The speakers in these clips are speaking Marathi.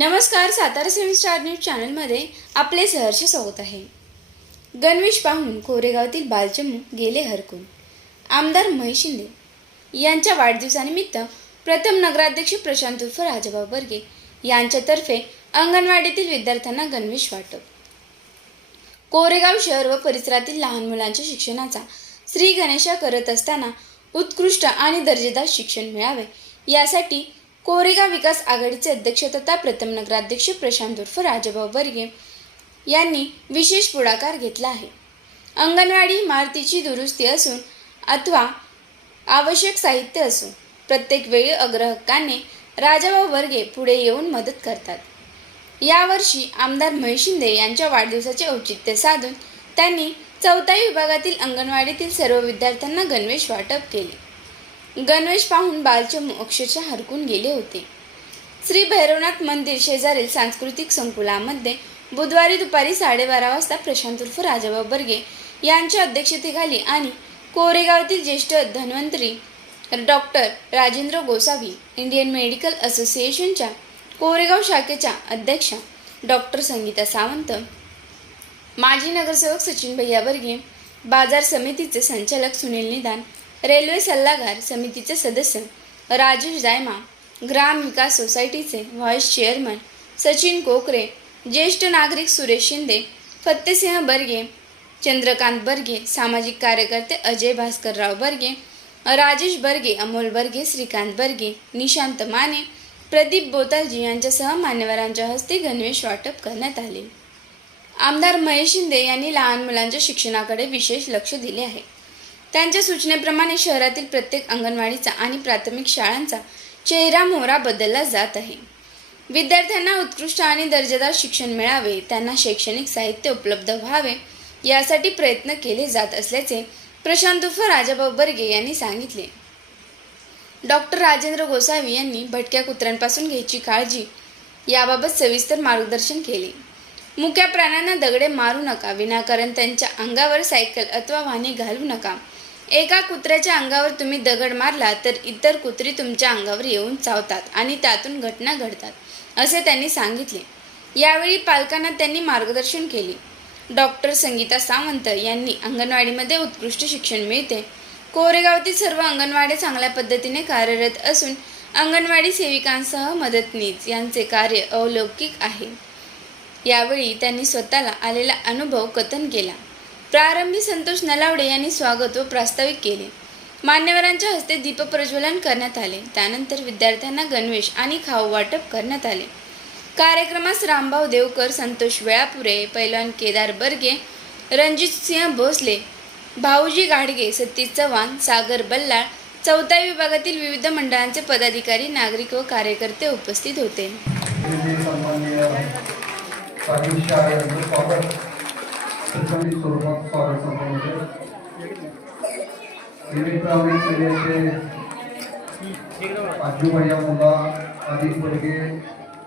नमस्कार सातारा सेव्हन स्टार न्यूज चॅनलमध्ये आपले सहर्ष स्वागत आहे. गणवेश पाहून कोरेगावातील बालचमू गेले हरकून. आमदार महेश शिंदे यांच्या वाढदिवसानिमित्त प्रथम नगराध्यक्ष प्रशांत उर्फ राजाभाऊ बर्गे यांच्यातर्फे अंगणवाडीतील विद्यार्थ्यांना गणवेश वाटप. कोरेगाव शहर व परिसरातील लहान मुलांच्या शिक्षणाचा श्री गणेशा करत असताना उत्कृष्ट आणि दर्जेदार शिक्षण मिळावे यासाठी कोरेगाव विकास आघाडीचे अध्यक्ष तथा प्रथम नगराध्यक्ष प्रशांत उर्फ राजाभाऊ बर्गे यांनी विशेष पुढाकार घेतला आहे. अंगणवाडी इमारतीची दुरुस्ती असून अथवा आवश्यक साहित्य असून प्रत्येक वेळी अग्रहक्काने राजाभाऊ वर्गे पुढे येऊन मदत करतात. यावर्षी आमदार महेश शिंदे यांच्या वाढदिवसाचे औचित्य साधून त्यांनी चौथाई विभागातील अंगणवाडीतील सर्व विद्यार्थ्यांना गणवेश वाटप केले. गणवेश पाहून बालचमू अक्षरशः हरकून गेले होते. श्री भैरवनाथ मंदिर शेजारील सांस्कृतिक संकुलामध्ये बुधवारी दुपारी साडेबारा वाजता प्रशांत उर्फ राजाबा बर्गे यांच्या अध्यक्षतेखाली आणि कोरेगावातील ज्येष्ठ Dhanvantari doctor Rajendra Gosavi Indian medical असोसिएशनच्या कोरेगाव शाखेच्या अध्यक्षा डॉक्टर संगीता सावंत माजी नगरसेवक सचिन भैया बर्गे बाजार समितीचे संचालक सुनील निदान रेल्वे सल्लागार समितीचे सदस्य राजेश दायमा ग्राम विकास सोसायटीचे व्हाईस चेअरमन सचिन कोकरे ज्येष्ठ नागरिक सुरेश शिंदे फत्तेसिंह बर्गे चंद्रकांत बर्गे सामाजिक कार्यकर्ते अजय भास्करराव बर्गे राजेश बर्गे अमोल बर्गे श्रीकांत बर्गे निशांत माने प्रदीप बोतालजी यांच्यासह मान्यवरांच्या हस्ते गणवेश वाटप करण्यात आले. आमदार महेश शिंदे यांनी लहान मुलांच्या शिक्षणाकडे विशेष लक्ष दिले आहे. त्यांच्या सूचनेप्रमाणे शहरातील प्रत्येक अंगणवाडीचा आणि प्राथमिक शाळांचा चेहरा मोहरा बदलला जात आहे. विद्यार्थ्यांना उत्कृष्ट आणि दर्जेदार शिक्षण मिळावे त्यांना शैक्षणिक साहित्य उपलब्ध व्हावे यासाठी प्रयत्न केले जात असल्याचे प्रशांत उर्फ राजाभाऊ बर्गे यांनी सांगितले. डॉक्टर राजेंद्र गोसावी यांनी भटक्या कुत्र्यांपासून घ्यायची काळजी याबाबत सविस्तर मार्गदर्शन केले. मुक्या प्राण्यांना दगडे मारू नका विनाकारण त्यांच्या अंगावर सायकल अथवा वाहने घालू नका एका कुत्र्याच्या अंगावर तुम्ही दगड मारला तर इतर कुत्री तुमच्या अंगावर येऊन चावतात आणि त्यातून घटना घडतात असे त्यांनी सांगितले. यावेळी पालकांना त्यांनी मार्गदर्शन केले. डॉक्टर संगीता सावंत यांनी अंगणवाडीमध्ये उत्कृष्ट शिक्षण मिळते. कोरेगावातील सर्व अंगणवाड्या चांगल्या पद्धतीने कार्यरत असून अंगणवाडी सेविकांसह मदतनीस यांचे कार्य अलौकिक आहे. यावेळी त्यांनी स्वतःला आलेला अनुभव कथन केला. प्रारंभी संतोष नलावडे यांनी स्वागत व प्रास्ताविक केले. मान्यवरांच्या हस्ते दीपप्रज्वलन करण्यात आले. त्यानंतर विद्यार्थ्यांना गणवेश आणि खाऊ वाटप करण्यात आले. कार्यक्रमास रामभाऊ देवकर संतोष वेळापुरे पैलवान केदार बर्गे रणजित सिंह भोसले भाऊजी गाडगे सतीश चव्हाण सागर बल्लाळ चौथ्या विभागातील विविध मंडळांचे पदाधिकारी नागरिक व कार्यकर्ते उपस्थित होते. विधी सन्माननीय पाटील शाह स्वरूपात स्वागत संपन्न होते निमित्ताने आजूबाई मुला अधिक वर्गे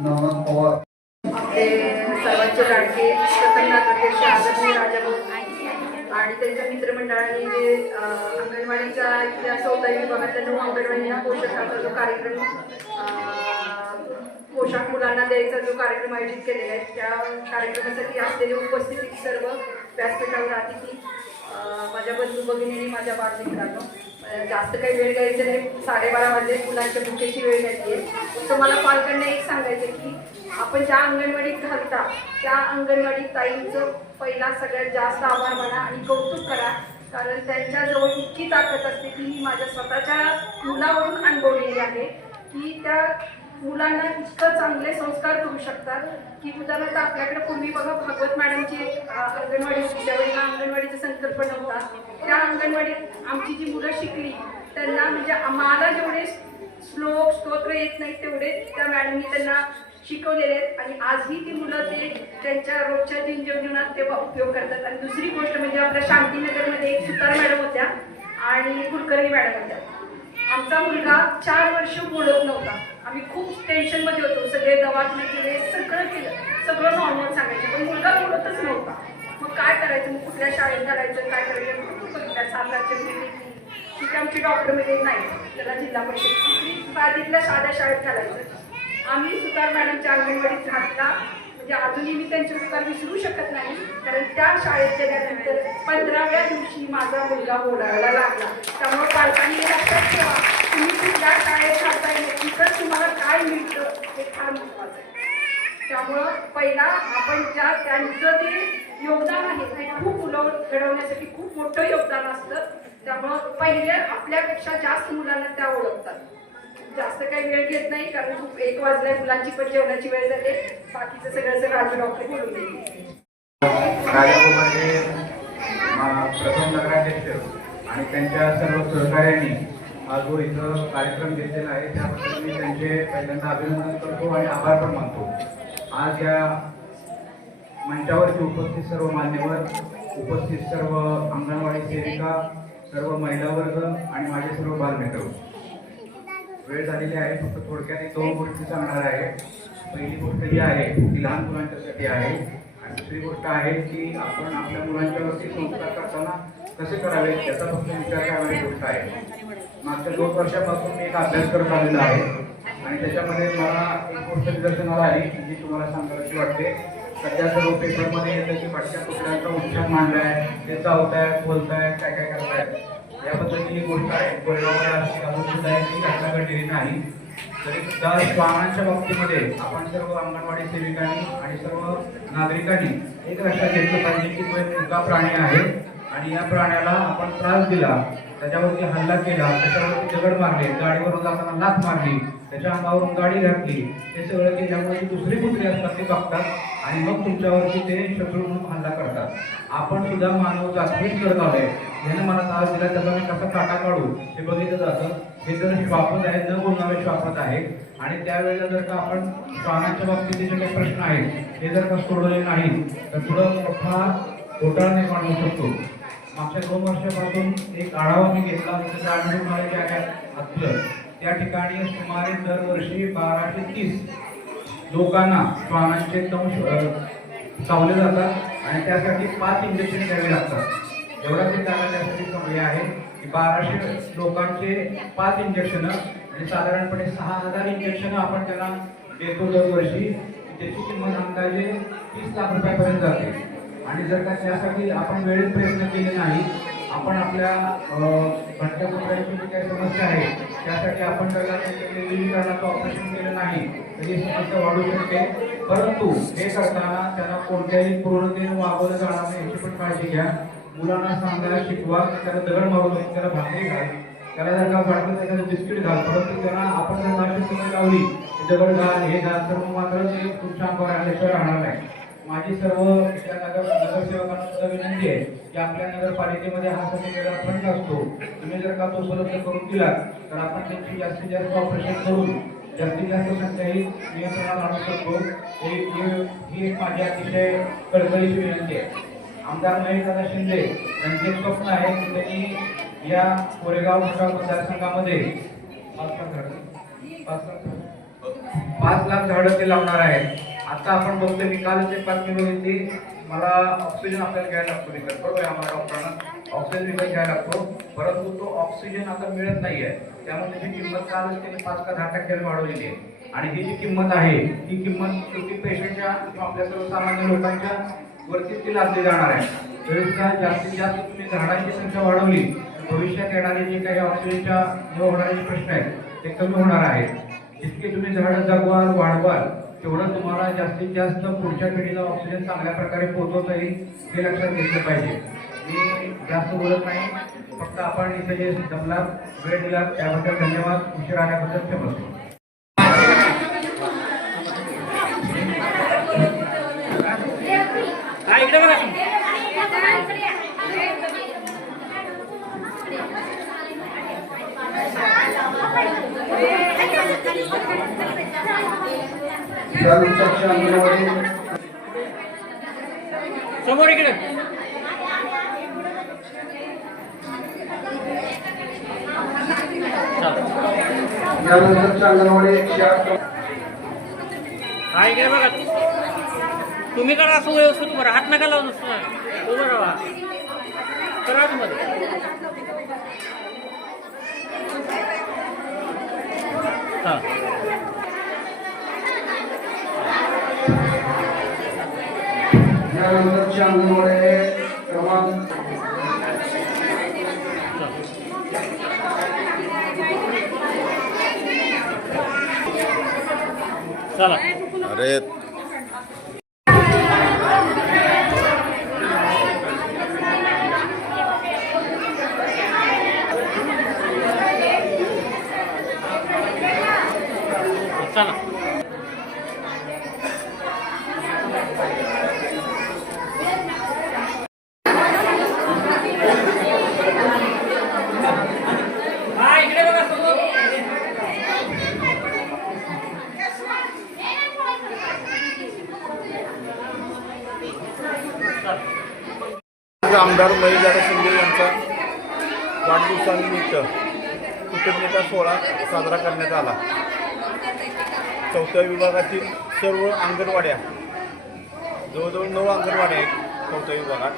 नवनाथ पवार आपले सर्वांचे लाडके आदरणीय राजाभाऊ आणि त्यांच्या मित्रमंडळाने जे अं, अंगणवाडीच्या इथल्या चौथ्या विभागातल्या नऊ अंगणवाडींना पोषकाचा जो कार्यक्रम पोशाख मुलांना द्यायचा जो कार्यक्रम आयोजित केलेला आहे त्या कार्यक्रमासाठी असलेली उपस्थिती सर्व व्यासपीठावर अतिथी माझ्या बंधू भगिनी माझ्या बालमित्रांनो जास्त काही वेळ घ्यायचं नाही साडेबारा वाजले मुलांच्या भुकेची वेळ घ्यायची आहे. मला पालकांना एक सांगायचं की आपण ज्या अंगणवाडीत घालता त्या अंगणवाडी ताईंचं पहिला सगळ्यात जास्त आभार माना आणि कौतुक करा. कारण त्यांच्याजवळ इतकी ताकद असते की मी माझ्या स्वतःच्या मुलावरून अनुभवलेली आहे. की त्या मुलांना इतकं चांगले संस्कार करू शकतात. की उदाहरणार्थ आपल्याकडे पूर्वी बघा भागवत मॅडमची अंगणवाडी होती. त्यावेळी अंगणवाडीचा संकल्प नव्हता त्या अंगणवाडीत आमची जी मुलं शिकली त्यांना म्हणजे आम्हाला जेवढे श्लोक स्तोत्र येत नाहीत तेवढे त्या मॅडमनी त्यांना शिकवलेले आहेत. आणि आजही ती मुलं ते त्यांच्या रोजच्या दिनजीवनात ते उपयोग करतात. आणि दुसरी गोष्ट म्हणजे आपल्या शांतीनगरमध्ये एक सुतार मॅडम होत्या आणि कुलकर्णी मॅडम होत्या. आमचा मुलगा चार वर्ष बोलत नव्हता. आम्ही खूप टेन्शनमध्ये होतो. सगळे दवाखाने केले सगळं केलं. सगळं नॉर्मल सांगायचं. पण मुलगा बोलतच नव्हता. मग काय करायचं? मग कुठल्या शाळेत घालायचं? काय करायचं? खूप बघितलं सातारच्या ठीक आमची डॉक्टरमध्ये नाही त्याला जिल्हा परिषद. बाधितल्या साध्या शाळेत घालायचं. आम्ही सुतार मॅडमच्या अंगणवाडीत घातला म्हणजे अजूनही मी त्यांचे उपकार विसरू शकत नाही. कारण त्या शाळेत गेल्यानंतर पंधराव्या दिवशी माझा मुलगा बोलायला लागला. त्यामुळे पालकांनी हे लक्षात ठेवा. तुम्ही कुठल्या शाळेत घालताय तिथं तुम्हाला काय मिळतं हे फार महत्वाचं आहे. त्यामुळं पहिला आपण ज्या त्यांचं ते योगदान आहे ते खूप मुलं घडवण्यासाठी खूप मोठं योगदान असतं. त्यामुळं पहिले आपल्यापेक्षा जास्त मुलांना त्या ओळखतात. जास्त काही वेळ घेत नाही कारण खूप एक वाजल्या मुलांची पण जेवणाची वेळ झाली बाकीचं सगळं राजू डॉक्टर प्रथम नगराध्यक्ष आणि त्यांच्या सर्व सहकार्यांनी हा जो इथं कार्यक्रम घेतलेला आहे त्याबद्दल मी त्यांचे पहिल्यांदा अभिनंदन करतो आणि आभार पण मानतो. आज या मंचावरती उपस्थित सर्व मान्यवर उपस्थित सर्व अंगणवाडी सेविका सर्व महिला वर्ग आणि माझे सर्व बालमित्र. वेळ झालेली आहे फक्त थोडक्यात दोन गोष्टी सांगणार आहे. पहिली गोष्ट जी आहे ती लहान मुलांच्यासाठी आहे. आणि दुसरी गोष्ट आहे की आपण आपल्या मुलांच्यावरती संस्कार करताना कसे करावे याचा फक्त विचार करणारी गोष्ट आहे. मागच्या दोन वर्षापासून मी एक अभ्यास करत आलेला आहे. आणि त्याच्यामध्ये मला एक गोष्ट निदर्शनाला आली जी तुम्हाला सांगायची वाटते. सध्या सर्व पेपरमध्ये त्याची की भटक्या कुत्र्यांचा उच्चार मांडलाय ते चालवताय बोलत आहे काय काय करतायत या ही गोष्ट आहे. घटना घडलेली नाही. तरी सुद्धा वाहनांच्या बाबतीमध्ये आपण सर्व अंगणवाडी सेविकांनी आणि सर्व नागरिकांनी एक लक्षात घेतलं पाहिजे की तो एक मुका प्राणी आहे. आणि या प्राण्याला आपण त्रास दिला त्याच्यावरती हल्ला केला त्याच्यावरती दगड मारले गाडीवरून जाताना लाथ मारली त्याच्या अंगावरून गाडी घातली हे सगळं केल्यामुळे जी दुसरी कुत्री असतात ते बघतात. आणि मग तुमच्यावरती ते शत्रू म्हणून हल्ला करतात. आपण सुद्धा मानव जास्तीच करत आलोय ज्याने मला त्रास दिला त्याचा मी कसा काटा काढू? हे बघितलं जातं. हे जर श्वापत आहे न बोलणारे श्वापत आहे आणि त्यावेळेला जर का आपण श्वानाच्या बाबतीत जे काही प्रश्न आहेत हे जर का सोडवले नाही तर पुढं मोठा घोटाळा निर्माण होऊ शकतो. मागच्या दोन वर्षापासून एक आढावा मी घेतला म्हणजे त्या आढळून जे आहे आपलं त्या ठिकाणी सुमारे दरवर्षी बाराशे तीस लोकांना श्वानांचे दंश चावले जातात आणि त्यासाठी पाच इंजेक्शन द्यावे लागतात. एवढा ते त्याला त्यासाठी कमी आहे की बाराशे लोकांचे पाच इंजेक्शन आणि साधारणपणे सहा हजार इंजेक्शन आपण त्यांना देतो दरवर्षी. त्याची किंमत अंदाजे तीस लाख रुपयापर्यंत जाते. आणि जर का त्यासाठी आपण वेळेत प्रयत्न केले नाही आपण आपल्या अं, भटक्या जी काही समस्या आहे त्यासाठी आपण त्याला विलगीकरणाचं ऑपरेशन केलं नाही तर ही समस्या वाढू शकते. परंतु हे करताना त्यांना कोणत्याही पूर्णतेने वागवलं जाणार नाही याची पण काळजी घ्या. मुलांना सांगायला शिकवा त्याला दगड मारू नये त्याला भाकरी घाल. त्याला जर का वाटलं तर त्याला बिस्किट घाल परंतु त्यांना आपण जर भाषेत लावली दगड घाल हे घाल तर मग मात्र ते तुमच्या अंगावर आल्याशिवाय राहणार नाही. माझी सर्व त्या नगर नगरसेवकांना सुद्धा विनंती आहे की आपल्या नगरपालिकेमध्ये हा सगळा फंड असतो. तुम्ही जर का तो उपलब्ध करून दिला तर आपण त्यांची जास्तीत जास्त ऑपरेशन करून जास्तीत जास्त संख्याही नियंत्रणात आणू शकतो. ही ही- एक माझी अतिशय कळकळीची विनंती आहे. आमदार महेशदादा शिंदे यांचे स्वप्न आहे की त्यांनी या कोरेगाव मोठा मतदारसंघामध्ये पाच लाख झाडं पाच लाख पाच लाख झाडं ते लावणार आहेत. आता आपण बघतोय मी कालच एक बातमी बघितली मला ऑक्सिजन आपल्याला घ्यायला लागतो विकत बरोबर आहे आम्हाला डॉक्टरांना ऑक्सिजन विकत घ्यायला लागतो. परंतु तो ऑक्सिजन आता मिळत नाही आहे त्यामुळे त्याची किंमत कालच त्यांनी पाच का दहा टक्क्याने वाढवलेली आहे. आणि ही जी किंमत आहे ती किंमत शेवटी पेशंटच्या किंवा आपल्या सर्वसामान्य लोकांच्या वरतीच ती लादली जाणार आहे. तरी जास्तीत जास्त तुम्ही झाडांची संख्या वाढवली भविष्यात येणारे जे काही ऑक्सिजनच्या होणारे प्रश्न आहेत ते कमी होणार आहेत. जितके तुम्ही झाडं जगवाल वाढवाल तेवढं तुम्हाला जास्तीत जास्त पुढच्या पिढीला ऑक्सिजन चांगल्या प्रकारे पोहोचवता येईल हे लक्षात घेतलं पाहिजे. मी जास्त बोलत नाही फक्त आपण इथे जे जमला वेळ दिला त्याबद्दल धन्यवाद. उशीर आल्याबद्दल क्षमस्व त्यानंतरच्या अंगणवाडी समोर इकडे. हा इकडे बघा. तुम्ही करा असं व्यवस्थित बरं हात नका लावून नुसतं. उभं राहा. करा तुम्हाला. हा. आदर्श अंगणवाडी क्रमांक चला. अरे आमदार महेशदादा शिंदे यांचा वाढदिवसानिमित्त कृतज्ञता सोहळा साजरा करण्यात आला. चौथ्या विभागातील सर्व अंगणवाड्या जवळजवळ नऊ अंगणवाड्या आहेत चौथ्या विभागात.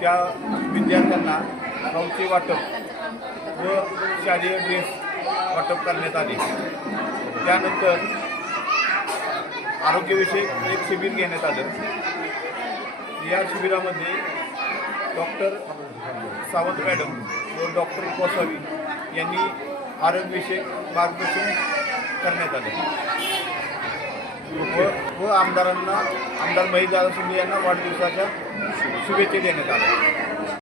त्या विद्यार्थ्यांना खाऊचे वाटप व शालेय ड्रेस वाटप करण्यात आले. त्यानंतर आरोग्यविषयक एक शिबिर घेण्यात आलं. या शिबिरामध्ये डॉक्टर सावंत मॅडम व डॉक्टर गोसावी यांनी आरोग्यविषयक मार्गदर्शन करण्यात आले. व व आमदारांना आमदार महेशदादा शिंदे यांना वाढदिवसाच्या शुभेच्छा देण्यात आल्या.